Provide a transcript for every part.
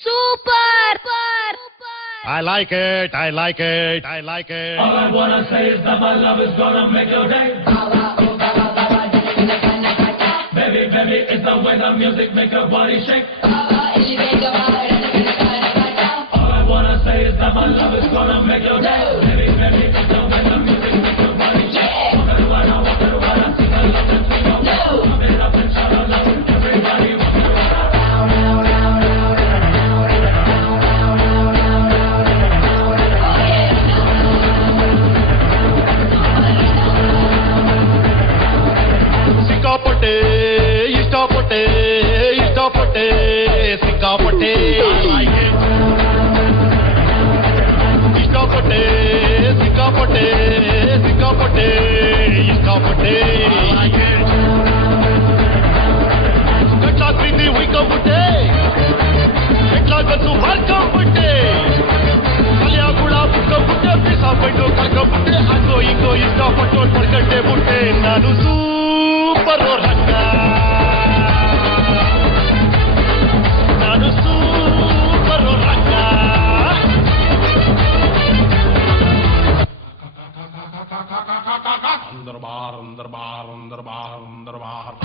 Super! I like it. I like it. I like it. All I wanna say is that my love is gonna make your day. Baby, baby, it's the way the music make your body shake. All I wanna say is that my love is gonna make your day. Baby, baby, it's the way the music make your body shake. Walk it around, sing a love and sing a love. Pump it up and shout out loud. Everybody walk it around. ಸಿಕ್ಕಾಪಟ್ಟೆ ಇಷ್ಟಪಟ್ಟೆ ಇಷ್ಟಪಟ್ಟೆ ಸಿಕ್ಕಾಪಟ್ಟೆ ಇಷ್ಟಪಟ್ಟೆ ಸಿಕ್ಕಾಪಟ್ಟೆ ಸಿಕ್ಕಾಪಟ್ಟೆ ಇಷ್ಟಪಟ್ಟೆ ಗಟ್ಲಾ ಪ್ರೀತಿ ಹುಯ್ಕೊಂಬಿಟ್ಟೆ ಗಟ್ಲಾ ಗತ್ತು ಮಾರ್ಕೊಂಬಿಟ್ಟೆ ಕಲಿಯಾಗುಳ ಬಿಟ್ಕೊಂಬಿಟ್ಟೆ ಬಿಸಾಬಿಟ್ಟು ಕಳ್ಕೊಂಬಿಟ್ಟೆ ಹಂಗೋ ಹಿಂಗೋ ಇಷ್ಟಪಟ್ಟು ಪಡ್ಕಂಡೆ ಬಿಟ್ಟೆ ನಾನು super ರಂಗ ನಾನು super ರಂಗ ಅಂದರ್ ಬಾರ್ ಅಂದರ್ ಬಾರ್ ಅಂದರ್ ಬಾರ್ ಅಂದರ್ ಬಾರ್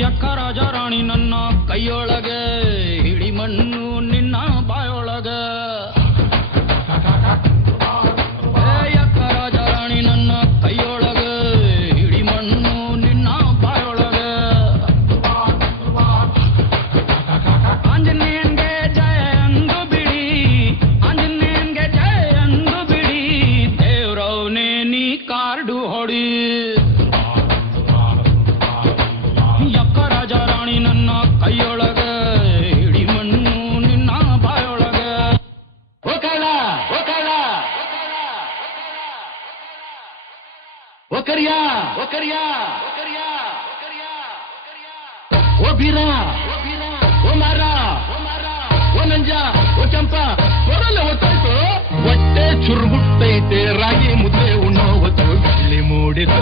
ಯಕ್ಕ ರಾಜ ರಾಣಿ ನನ್ನ ಕೈಯೊಳಗೆ ಹಿಡಿ ಮಣ್ಣು ನಿನ್ನ ಬಾಯೊಳಗೆ ಯಕ್ಕ ರಾಜ ರಾಣಿ ನನ್ನ ಕೈಯೊಳಗೆ ಹಿಡಿ ಮಣ್ಣು ನಿನ್ನ ಬಾಯೊಳಗೆ ಆಂಜನೇಯನ್ಗೆ ಜಯ ಅಂದು ಬಿಡಿ ಆಂಜನೇಯನ್ಗೆ ಜಯ ಅಂದು ಬಿಡಿ ದೇವ್ರವ್ನೇ ನೀ ಕಾರ್ಡು ಹೊಡಿ ಯಕ್ಕ ರಾಜ ರಾಣಿ ನನ್ನ ಕೈಯೊಳಗೆ ಹಿಡಿ ಮಣ್ಣು ನಿನ್ನ ಬಾಯೊಳಗೆ ಒಕಳ ಒಕಳ ಒಕರಿಯ ಒಕರಿಯ ಓ ಬೀರ ಓ ಮಾರ ಓ ನಂಜ ಓ ಚಂಪ ಹೊರಲ್ಲ ಹೊತ್ತಾಯ್ತು ಹೊಟ್ಟೆ ಚುರುಗುಟ್ಟೈತೆ ರಾಗಿ ಮುದ್ದೆ ಉಣ್ಣೋ ಹೊತ್ತು ಇಲ್ಲಿ ಮೂಡಿತು